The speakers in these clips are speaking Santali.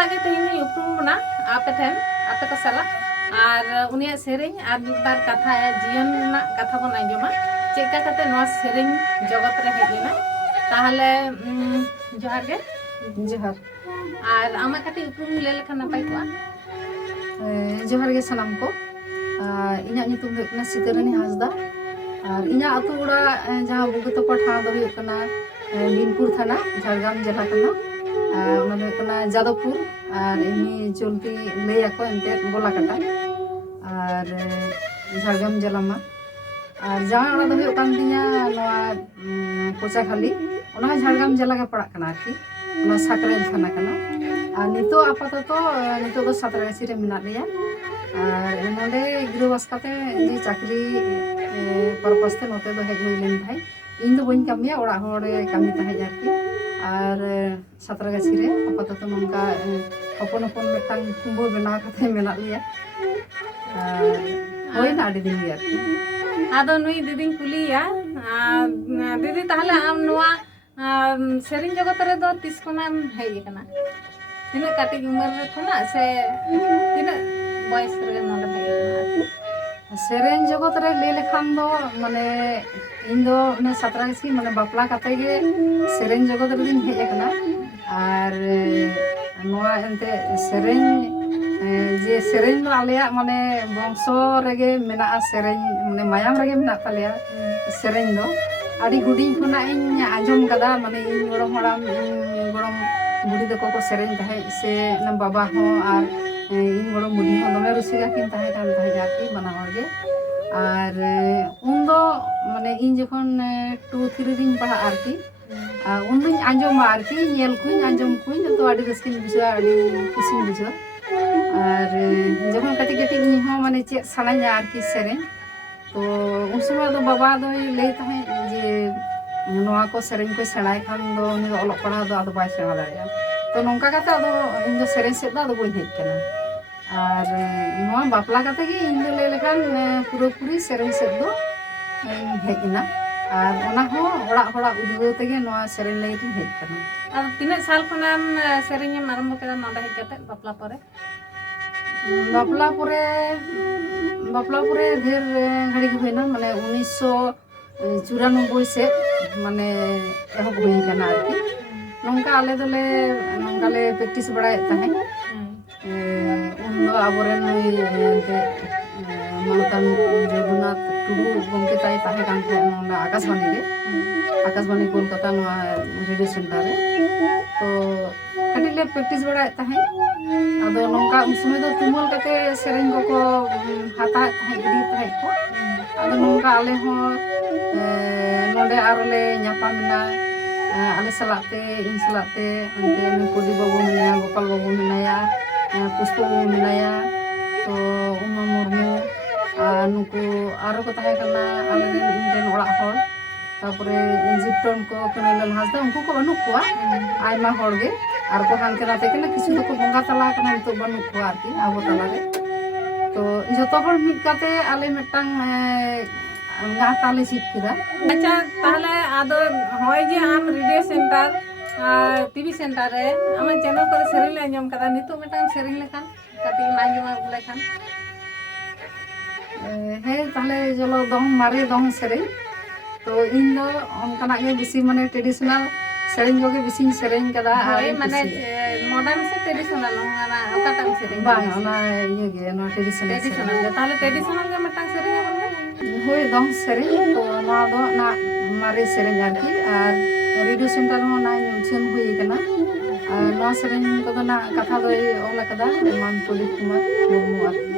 सालागे तेहिनी उपरुमना आपे ठेन आपे को साला और उनिया सेरेኝ और मिदबार कथा या जीवन ना कथा बन आंजमा चेका कते नवा सेरेኝ जगत रे हेजना ताहले जोहार गे जोहार और आमा कति उपरुम ले लेखा नपाय को जोहार गे सनाम को इना नितुम दो कना सितरानी हासदा और इना अतु उड़ा जहां बुगत को ठा दो हुयो कना बिनपुर थाना झारग्राम जिला कना उन्होंने कना जादवपुर और इनी चलती ले आको एंते बोला कटा और झारग्राम जिला में और जहां उड़ा दो हुयो कान तिया नवा कोचा खाली उना झारग्राम जिला के पड़ा कना आरकी उना साकरेल थाना कना और नितो आपाततो नितो दो सातरागाछी रे मिना लिया और नोडे गिरवास काते जे चाकरी पर्पस ते नोते दो हेज होई लेन भाई इन दो बइन कामिया ओड़ा होड़े कामी ताहे आरकी और सातरागाछी रे आपाततो नंका अपन अपन मेटांग कुंबो बेना काते मेना लिया होई ना आडी दिन गे आरकी आदो नुई दीदी कुलिया दीदी ताहले आम नवा सेरिंग जगत रे दो तिस कोनाम हेज कना तिना काटी उमर रे खना से तिना बयस रे नोडे हेज कना सेरेन जगत रे ले लेखान दो माने इन दो ने सातरागाछी माने बापला काते गे सेरेन जगत रे दिन हेज कना और नोआ एंते सेरेन जे सेरेन मा आलेया माने वंशो रेगे मेना सेरेन माने मायाम रेगे मेना तालेया सेरेन दो आडी हुडी खुना इन आंजम कदा माने इन गोड़म हड़ाम गोड़म बुढ़ी दको को सेरेन ताहे से न बाबा हो और इन गोड़म बुढ़ी हो दमे रुसिगा किन ताहे कान ताहे जाकी बना होगे और उन दो माने इन जखन 2-3 दिन पढ़ा आरकी उन दिन आंजम आरकी नेल कुइन आंजम कुइन तो आडी रस्किन बुझा आडी खुशी बुझा और जखन कटी कटी इन हो माने चे सानाया आरकी सेरेन तो उन समय दो बाबा दो ले ताहे जे नोआ को सेरेन को सेणाय खान दो उनी दो ओलक पढ़ा दो आदो बाय सेणा दाड़िया तो नोंका काते आदो इन दो सेरेन सेद दो बई हेज कना और नोआ बापला काते गे इन दो ले लेखान पूरा पूरी सेरेन सेद दो हेजना और ओना हो ओड़ा ओड़ा उदगो तेगे नोआ सेरेन ले ती हेज कना अब तिना साल खनाम सेरेኝ आरंभ केदा नोडे हेज कते बापला परे ढेर घड़ी होइना माने 1994 से माने एहब होई कना आरकी नोंका आले दोले नोंका ले प्रैक्टिस बड़ाय ताहे उन दो आबोरेन एंते मलतान रघुनाथ टुडू गमके ताई ताहे कान को नोंडा आकाशवाणी कोलकाता नोआ रेडियो सेंटर रे तो कटी ले प्रैक्टिस बड़ाय ताहे आदो नोंका उन समय दो तुमल कते सेरेन को हाता ताहे गिडी ताहे को आदो नोंका आले हो नोडे आरोले ᱧᱟᱯᱟᱢ आले सलाते इन सलाते अंते पुदी बाबू मेनाया गोपाल बाबू मेनाया पुष्प बाबू मेनाया तो उमा मुर्मू नुकु आरो को ताहे कना आले रेन इन रेन ओड़ा होड़ तापरे जिप्टन को कनेल हासदा उनको को बनु कोआ आयमा होड़ गे आर को हानके नाते कना किछु तो को बंगा तला कना तो बनु कोआ आरकी आबो तला रे तो जतो होड़ मिट काते आले मिटांग ताले सीट किदा अच्छा ताहले आदो होय जे आम रेडियो सेंटर टीवी सेंटर रे आम चैनल पर सेरिंग ले आंजम कदा नितो मिटांग सेरिंग लेखान कति मांजम लेखान हे ताहले जलो दम मारे दम सेरिंग तो इन दो ओनकाना गे बेसी माने ट्रेडिशनल सेरिंग जोगे बेसी सेरिंग कदा होय माने मॉडर्न से ट्रेडिशनल ओना ओकाटा सेरिंग बा ओना ये गे नो ट्रेडिशनल ताहले ट्रेडिशनल गे मिटांग सेरिंग बोलबे होय दम सेरिंग तो ना दो ना मारे सेरिंग आरकी और रेडियो सेंटर हो ना नुछन होई कना और ना सेरिंग को ना कथा दो ओला कदा मान पुलिस कुमार मुर्मू आरकी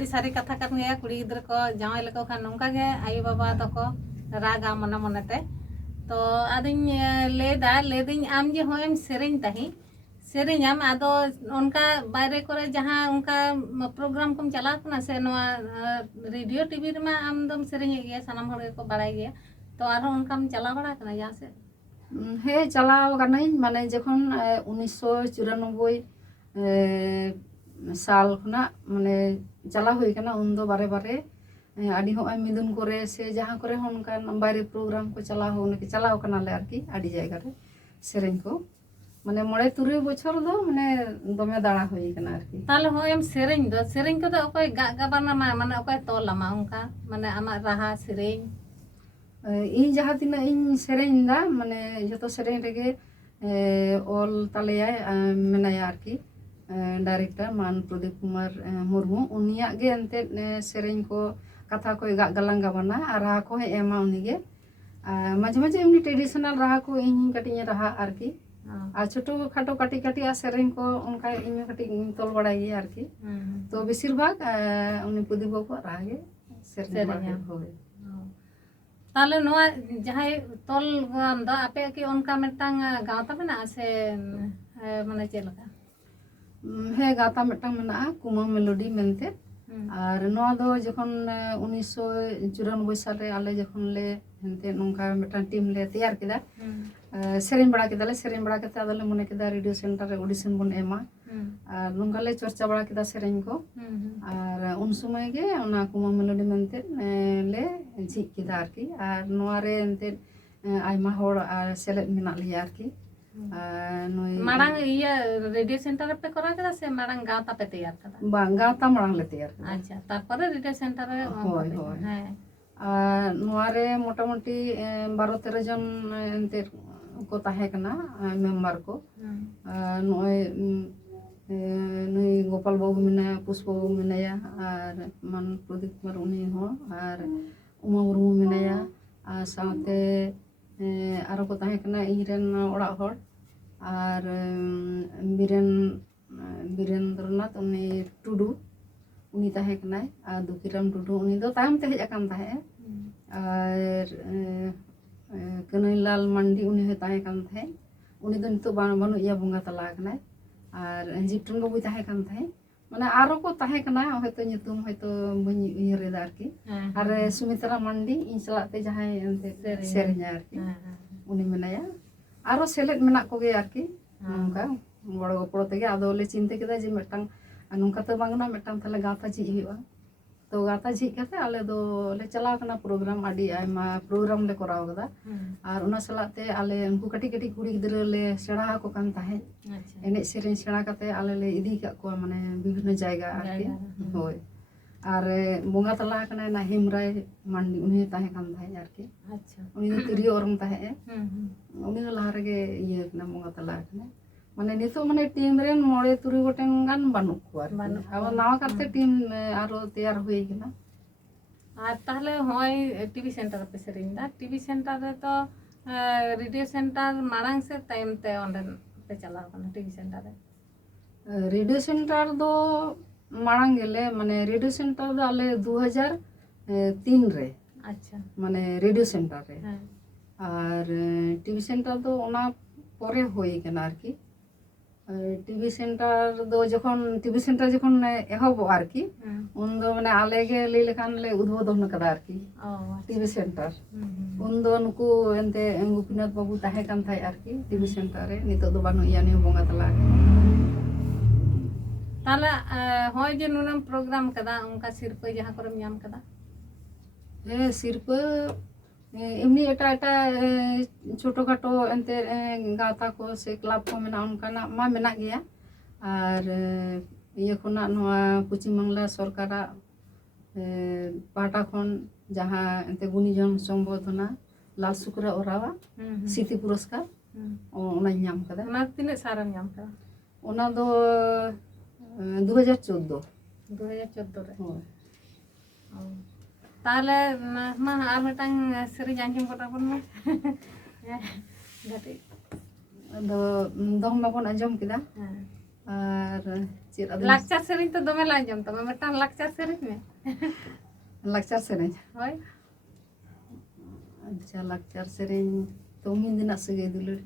ᱟᱹᱰᱤ ᱥᱟᱹᱨᱤ ᱠᱟᱛᱷᱟ ᱠᱟᱱ ᱜᱮᱭᱟ ᱠᱩᱲᱤ ᱜᱤᱫᱽᱨᱟᱹ ᱠᱚ ᱡᱟᱶᱟᱭ ᱞᱮᱠᱚ ᱠᱷᱟᱱ ᱱᱚᱝᱠᱟ ᱜᱮ ᱟᱭᱳ ᱵᱟᱵᱟ ᱫᱚᱠᱚ ᱨᱟᱜᱟ ᱢᱚᱱᱮ ᱢᱚᱱᱮᱛᱮ ᱛᱚ ᱟᱫᱚᱧ ᱞᱟᱹᱭᱫᱟᱹᱧ ᱟᱢ ᱡᱮ ᱦᱚᱸᱜᱼᱚᱭ ᱥᱮᱨᱮᱧ ᱛᱟᱦᱮᱸ ᱥᱮᱨᱮᱧᱟᱢ ᱟᱫᱚ ᱚᱱᱠᱟ ᱵᱟᱭᱨᱮ ᱠᱚᱨᱮ ᱡᱟᱦᱟᱸ ᱚᱱᱠᱟ ᱯᱨᱳᱜᱨᱟᱢ ᱠᱚᱢ ᱪᱟᱞᱟᱣ ᱠᱟᱱᱟ ᱥᱮ ᱱᱚᱣᱟ ᱨᱮᱰᱤᱭᱳ ᱴᱤᱵᱷᱤ ᱨᱮᱢᱟ ᱟᱢ ᱫᱚᱢ ᱥᱮᱨᱮᱧᱮᱫ ᱜᱮᱭᱟ ᱥᱟᱱᱟᱢ ᱦᱚᱲ ᱜᱮᱠᱚ ᱵᱟᱲᱟᱭ ᱜᱮᱭᱟ तो आरो उनकाम चला बड़ा करना यहाँ से हे चलाव कनाई माने जखन 1994 साल खुना माने चला हुई कना उन दो बारे बारे आदि हो मिदुन करे से जहाँ करे उनका बारे प्रोग्राम को चला हो उनके चलाव कना ले आरकी आदि जायगा रे सेरेन को माने मोड़े तुरे बछर दो माने दमे दाड़ा हुई कना आरकी ताले हो एम सेरेन को तो ओकोय गा गाबाना माने ओकोय तोलामा उनका माने आमा राहा सेरेन इन जहाँ तीना इन सेरेन दा माने जतो सेरेन रेगे ऑल तलेया मेनाया आरकी डायरेक्टर मान प्रदीप कुमार मुर्मू उनिया गे अंते सेरेन को कथा को गा गलांग गाबाना राहा को एमा उनिगे माझे माझे एमनी ट्रेडिशनल राहा को इन कटिया राहा आरकी आ छोटो खाटो काटी काटी आ सेरेन को उनका इन कटी तोल बड़ाई आरकी तो बेसिर भाग उनी प्रदीप को राहा गे सेरेन बड़ा होय ताले नोआ जहां तोल गाम दा आपे की उनका मिटांग गावता मेना से माने चेलका हे गाता मिटांग मेना कुमा मेलोडी मेनते और नोआ दो जखन 1994 साल रे आले जखन ले हेनते नोंका मिटांग टीम ले तैयार केदा सेरेन बड़ा केदाले सेरेन बड़ा केता आदले मने केदा रेडियो सेंटर रे ऑडिशन बन एमा और नोंका ले चर्चा बड़ा केदा सेरेन को और उन समय गे ओना कुमा मेलोडी मेनते ले झिक केदा आरकी और नोआ रे एनते आइमा होड़ सेलेद मेना लिया आरकी मारांग ये रेडियो सेंटर पे करा केदा से मारांग गाता पे तैयार कदा बा गाता मारांग ले तैयार केदा अच्छा तारपर रेडियो सेंटर रे होय होय है नोआ रे मोटामोटी 12-13 जन एनते को ताहे कना मेंबर को नोय नुई गोपाल बाबू मेनाया पुष्प बाबू मेनाया और मान प्रदीप कुमार उनी हो और उमा मुर्मू मेनाया और साथे आरो को ताहे कना इरेन ओड़ा होड़ और बीरेंद्रनाथ उनी टुडू उनी ताहे कना और दुखीराम टुडू उनी दो तायम ते हेज अकान ताहे और कनईलाल मंडी उनी हो ताहे कान थाहे उनी दो नितो बानु इया बुंगा तला कना और जीटन बाबू ताहे कान थाहे माने आरो को ताहे कना होयतो नितुम होयतो बनी इयरेदा आरकी और सुमित्रा मंडी इन सलाते जहां एनते सेरेnya आरकी उनी मेनाया आरो सेलेद मेना को गे आरकी नोंका बड़ गपड़ तेगे आदो ले चिंता केदा जे मेटांग नोंका तो बांगना मेटांग थाले गाता जी हुआ तो गाता जी कते आले दो ले चला कना प्रोग्राम आडी आयमा प्रोग्राम ले कराव कदा और उना सलाते आले उनको कटी कटी कुड़ी गिदरा ले सेड़ा को कान ताहे एने सेरेन सेड़ा कते आले ले इदी का को माने विभिन्न जायगा आरकी होय और बोंगा तला कना ना हिमराय मंडी उनी ताहे कान ताहे आरकी अच्छा उनी तिरियो ओरम ताहे उनी लहा रेगे इये कना बोंगा तला कना माने नितो माने टीम रेन मोड़े तुरी गोटेन गान बानु को अब नावा करते टीम आरो तैयार हुई कना আর তাহলে হয় টিভি সেন্টার पे सेरेन दा टीवी सेंटर रे तो रेडियो सेंटर मारांग से टाइम ते ओंडे पे चला कना टीवी सेंटर रे रेडियो सेंटर दो मारांग गेले माने रेडियो सेंटर दो आले 2003 रे अच्छा माने रेडियो सेंटर रे और टीवी सेंटर दो ओना परे होई कना आरकी टीवी सेंटर दो जखन टीवी सेंटर जखन एहब आरकी उन दो माने आले गे ले लेखान ले उद्बोधन कदा आरकी टीवी सेंटर उन दो नुकु एनते गोपीनाथ बाबू ताहे कान थाय आरकी टीवी सेंटर रे नितो दो बानु यानी बोंगा तला ताला होय जे नुनम प्रोग्राम कदा उनका सिरपे जहां करम नाम कदा हे सिरपे एमनी एटा एटा छोटो खाटो एनते गाता को से क्लब को मेना उनका ना मा मेना गया और ये खुना नोआ पश्चिम बांग्ला सरकारा पाटा खन जहां एनते गुणीजन संबोधना लाल शुक्र ओरावा सिटी पुरस्कार ओना नाम कदा ना तिने सारम नाम कदा ओना दो 2014 रे ताले मा आर मिटांग सेरी जानकिम कोटा बन में गति दो दम बाबन अंजम किदा और ᱪᱮᱫ ᱟᱫᱚ ᱞᱟᱠᱪᱟᱨ ᱥᱮᱨᱮᱧ ᱛᱚ ᱫᱚᱢᱮ ᱞᱟ ᱟᱸᱡᱚᱢ ᱛᱟᱢᱟ ᱢᱤᱫᱴᱟᱝ ᱞᱟᱠᱪᱟর ᱥᱮᱨᱮᱧ ᱢᱮ ᱞᱟᱠᱪᱟᱨ ᱥᱮᱨᱮᱧ ᱦᱳᱭ ᱟᱪᱪᱷᱟ ᱞᱟᱠᱪᱟᱨ ᱥᱮᱨᱮᱧ ᱛᱚ ᱢᱤᱫ ᱫᱤᱱᱟᱜ ᱥᱟᱹᱜᱟᱹᱭ ᱫᱩᱞᱟᱹᱲ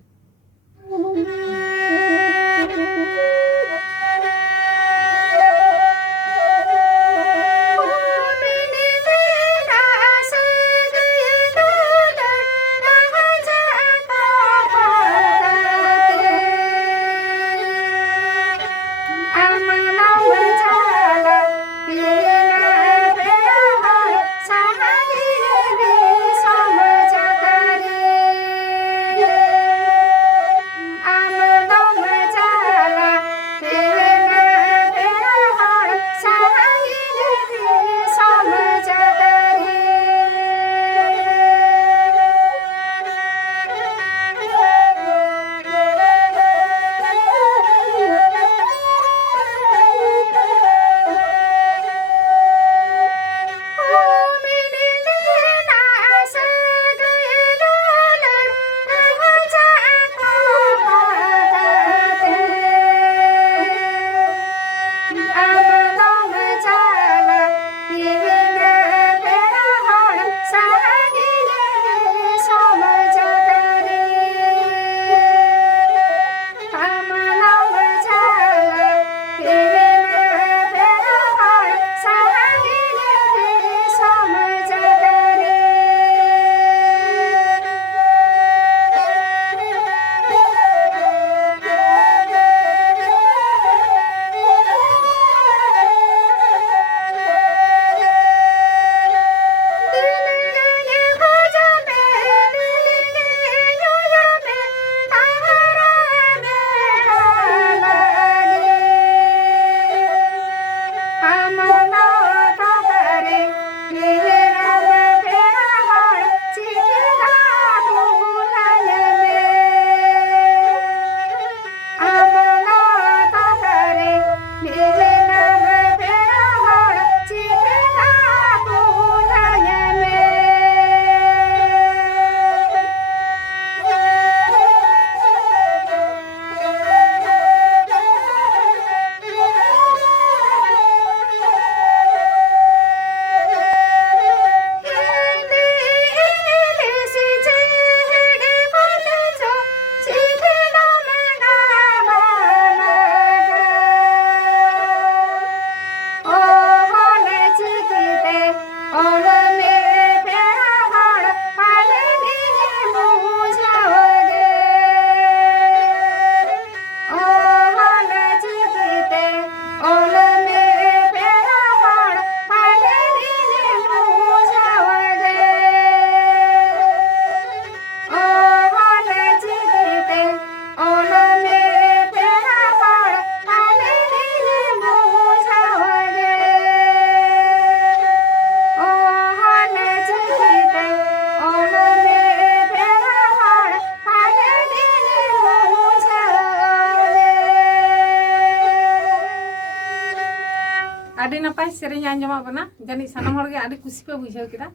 ᱟᱹᱰᱤ ᱱᱟᱯᱟᱭ ᱥᱮᱨᱮᱧ ᱟᱸᱡᱚᱢᱟᱜ ᱵᱚᱱᱟ ᱡᱟᱹᱱᱤᱡ ᱥᱟᱱᱟᱢ ᱦᱚᱲ ᱜᱮ ᱟᱹᱰᱤ ᱠᱩᱥᱤ ᱯᱮ ᱵᱩᱡᱷᱟᱹᱣ ᱠᱮᱫᱟ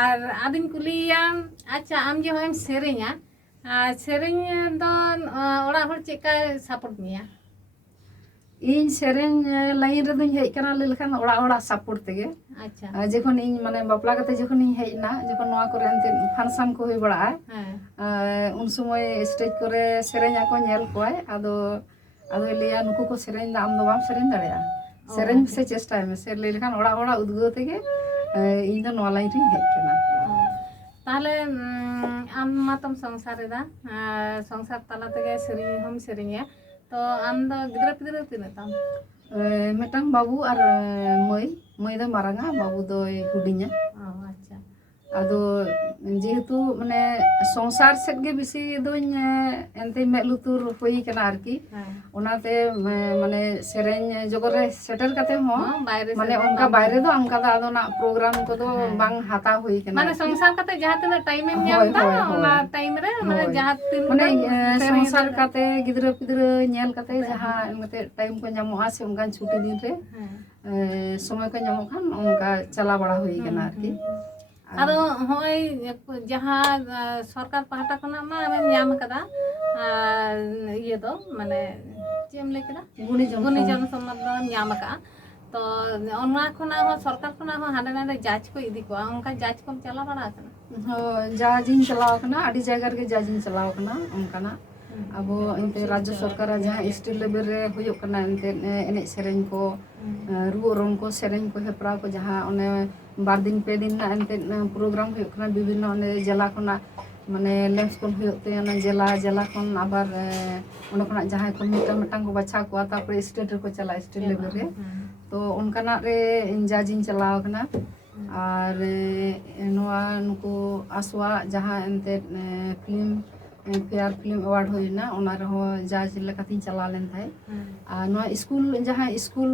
ᱟᱨ ᱟᱫᱚᱧ ᱠᱩᱞᱤᱭᱟ ᱟᱪᱪᱷᱟ ᱟᱢ ᱡᱮ ᱦᱚᱸᱜᱼᱚᱭ ᱮᱢ ᱥᱮᱨᱮᱧᱟ ᱥᱮᱨᱮᱧ ᱫᱚ ᱚᱲᱟᱜ ᱦᱚᱲ ᱪᱮᱫᱠᱟ ᱥᱟᱯᱳᱨᱴ ᱢᱮᱭᱟ ᱤᱧ ᱥᱮᱨᱮᱧ ᱞᱟᱭᱤᱱ ᱨᱮᱫᱚᱧ ᱦᱮᱡ ᱠᱟᱱᱟ ᱞᱟᱹᱭ ᱞᱮᱠᱷᱟᱱ ᱚᱲᱟᱜ ᱦᱚᱲᱟᱜ ᱥᱟᱯᱳᱨᱴ ᱛᱮᱜᱮ ᱟᱪᱪᱷᱟ ᱡᱚᱠᱷᱚᱱ ᱤᱧ ᱢᱟᱱᱮ ᱵᱟᱯᱞᱟ ᱠᱟᱛᱮ ᱡᱚᱠᱷᱚᱱᱤᱧ ᱦᱮᱡ ᱮᱱᱟ ᱡᱚᱠᱷᱚᱱ ᱱᱚᱣᱟ ᱠᱚᱨᱮ ᱮᱱᱛᱮᱫ ᱯᱷᱟᱱᱥᱚᱱ ᱠᱚ ᱦᱩᱭ ᱵᱟᱲᱟᱜᱼᱟ ᱦᱮᱸ ᱩᱱ ᱥᱚᱢᱚᱭ ᱥᱴᱮᱡ ᱠᱚᱨᱮ ᱥᱮᱨᱮᱧ ᱟᱠᱚ ᱧᱮᱞ ᱠᱚᱣᱟᱭ ᱟᱫᱚᱭ ᱞᱟᱹᱭᱟ ᱱᱩᱠᱩ ᱠᱚ ᱥᱮᱨᱮᱧ ᱫᱟ ᱟᱢ ᱫᱚ ᱵᱟᱢ ᱥᱮᱨᱮᱧ ᱫᱟᱲᱮᱭᱟᱜᱼᱟ ᱥᱮᱨᱮᱧ ᱢᱮᱥᱮ ᱪᱮᱥᱴᱟᱭ ᱢᱮᱥᱮ ᱞᱟᱹᱭ ᱞᱮᱠᱷᱟᱱ ᱚᱲᱟᱜ ᱦᱚᱲᱟᱜ ᱩᱫᱽᱜᱟᱹᱣ ᱛᱮᱜᱮ ᱤᱧ ᱫᱚ ᱱᱚᱣᱟ ᱞᱟᱭᱤᱱ ᱨᱤᱧ ᱦᱮᱡ ᱟᱠᱟᱱᱟ ᱛᱟᱦᱞᱮ ᱟᱢ ᱢᱟᱛᱚᱢ ସଂᱥᱟᱨ ᱮᱫᱟ ସଂᱥᱟর ᱛᱟᱞᱟ ᱛᱮᱜᱮ ᱥᱮᱨᱮᱧ ᱦᱚᱸᱢ ᱥᱮᱨᱮᱧᱟ ᱛᱚ ᱟᱢ ᱫᱚ ᱜᱤᱫᱽᱨᱟᱹ ᱯᱤᱫᱽᱨᱟᱹ ᱛᱤᱱᱟᱹᱜ ᱛᱟᱢ ᱢᱤᱫᱴᱟᱝ ᱵᱟᱹᱵᱩ ᱟᱨ ᱢᱟᱹᱭ ᱫᱚ ᱢᱟᱨᱟᱝᱟ ᱵᱟᱹᱵᱩ ᱫᱚᱭ ᱦᱩᱰᱤᱧᱟ ᱟᱪᱪᱷᱟ ᱟᱫᱚ ᱡᱮᱦᱮᱛᱩ ᱢᱟᱱᱮ ᱥᱚᱝᱥᱟᱨ ᱥᱮᱫ ᱜᱮ ᱵᱮᱥᱤ ᱫᱚᱧ ᱮᱱᱛᱮ ᱢᱮᱫ ᱞᱩᱛᱩᱨ ᱦᱩᱭ ᱠᱟᱱᱟ ᱟᱨᱠᱤ ᱚᱱᱟᱛᱮ ᱢᱟᱱᱮ ᱥᱮᱨᱮᱧ ᱡᱚᱜᱚᱛ ᱨᱮ ᱥᱮᱴᱮর ᱠᱟᱛᱮ ᱦᱚᱸ ᱢᱟᱱᱮ ᱚᱱᱠᱟ ᱵᱟᱭᱨᱮ ᱫᱚ ᱚᱱᱠᱟ ᱫᱚ ᱟᱫᱚᱱᱟᱜ ᱯᱨᱳᱜᱨᱟᱢ ᱠᱚᱫᱚ ᱵᱟᱝ ᱦᱟᱛᱟᱣ ᱦᱩᱭ ᱠᱟᱱᱟ ᱢᱟᱱᱮ ᱥᱚᱝᱥᱟᱨ ᱠᱟᱛᱮ ᱡᱟᱦᱟᱸ ᱛᱤᱱᱟᱹᱜ ᱴᱟᱭᱤᱢᱮᱢ ᱧᱟᱢ ᱫᱟ ᱚᱱᱟ ᱴᱟᱭᱤᱢ ᱨᱮ ᱢᱟᱱᱮ ᱡᱟᱦᱟᱸ ᱛᱤᱱ ᱢᱟᱱᱮ ᱥᱚᱝᱥᱟর ᱠᱟᱛᱮ ᱜᱤᱫᱽᱨᱟᱹ ᱯᱤᱫᱽᱨᱟᱹ ᱧᱮᱞ ᱠᱟᱛᱮ ᱡᱟᱦᱟᱸ ᱮᱢᱛᱮ ᱴᱟᱭᱤᱢ ᱠᱚ ᱧᱟᱢᱚᱜᱼᱟ ᱥᱮ ᱚᱱᱠᱟᱱ ᱪᱷᱩᱴᱤ ᱫᱤᱱ ᱨᱮ সময় ᱠᱚ ᱧᱟᱢᱚᱜ ᱠᱷᱟᱱ ᱚᱱᱠᱟ ᱪᱟᱞᱟᱣ ᱵᱟᱲᱟ ᱦᱩᱭ ᱠᱟᱱᱟ ᱟᱨᱠᱤ ᱟᱫᱚ ᱦᱚᱸᱜᱼᱚᱭ ᱡᱟᱦᱟᱸ ᱥᱚᱨᱠᱟর ᱯᱟᱦᱴᱟ ᱠᱷᱚᱱᱟᱜ ᱢᱟ ᱟᱢᱮᱢ ᱧᱟᱢ ᱠᱟᱫᱟ ᱤᱭᱟᱹ ᱫᱚ ᱢᱟᱱᱮ ᱪᱮᱫ ᱮᱢ ᱞᱟᱹᱭ ᱠᱮᱫᱟ गुणीजन गुणीजन सम्मान ᱧᱟᱢ ᱟᱠᱟᱜᱼᱟ ᱛᱚ ᱚᱱᱟ ᱠᱷᱚᱱᱟᱜ ᱦᱚᱸ ᱥᱚᱨᱠᱟर ᱠᱷᱚᱱᱟᱜ ᱦᱚᱸ ᱦᱟᱸᱰᱮ ᱱᱟᱰᱮ ᱡᱟᱡᱽ ᱠᱚ ᱤᱫᱤ ᱠᱚᱣᱟ ᱚᱱᱠᱟ ᱡᱟᱡᱽ ᱠᱚᱢ ᱪᱟᱞᱟᱣ ᱵᱟᱲᱟ ᱟᱠᱟᱱᱟ जाजिन चलाव कना अडी जगह रे जाजिन चलाव कना उनकाना अब एंते राज्य सरकार जहाँ स्टेट लेवल रे हुयो कना एंते एने सेरेन को रुओ रंग को सेरेन को हेपरा को जहाँ ओने बार दिन पे दिन ना एंते प्रोग्राम हुयो कना विभिन्न ओने जिला कोना माने लेंस कोन हुयो ते ओने जिला कोन आबार ओने कोना जहाँ को मिटन को बच्चा को तापर स्टेट रे को चला स्टेट लेवल रे तो उनकाना रे जाजिन चलाव कना और नोआ नुको आसवा जहाँ एंते फिल्म फेयर फिल्म अवार्ड होइना ओना रहो जज लेकाती चला लेन थाय आ नोआ स्कूल जहाँ स्कूल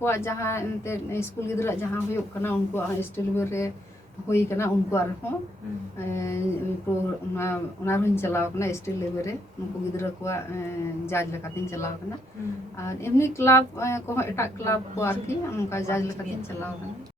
को जहाँ एंते स्कूल गिदरा जहाँ हुयो कना उनको स्टेट लेवल रे हुई कना उनको रहो ओना रुन चलाव कना स्टेट लेवल रे उनको गिदरा को जज लेकाती चलाव कना और एमनी क्लब को एटा क्लब को आरकी उनका जज लेकाती चलाव कना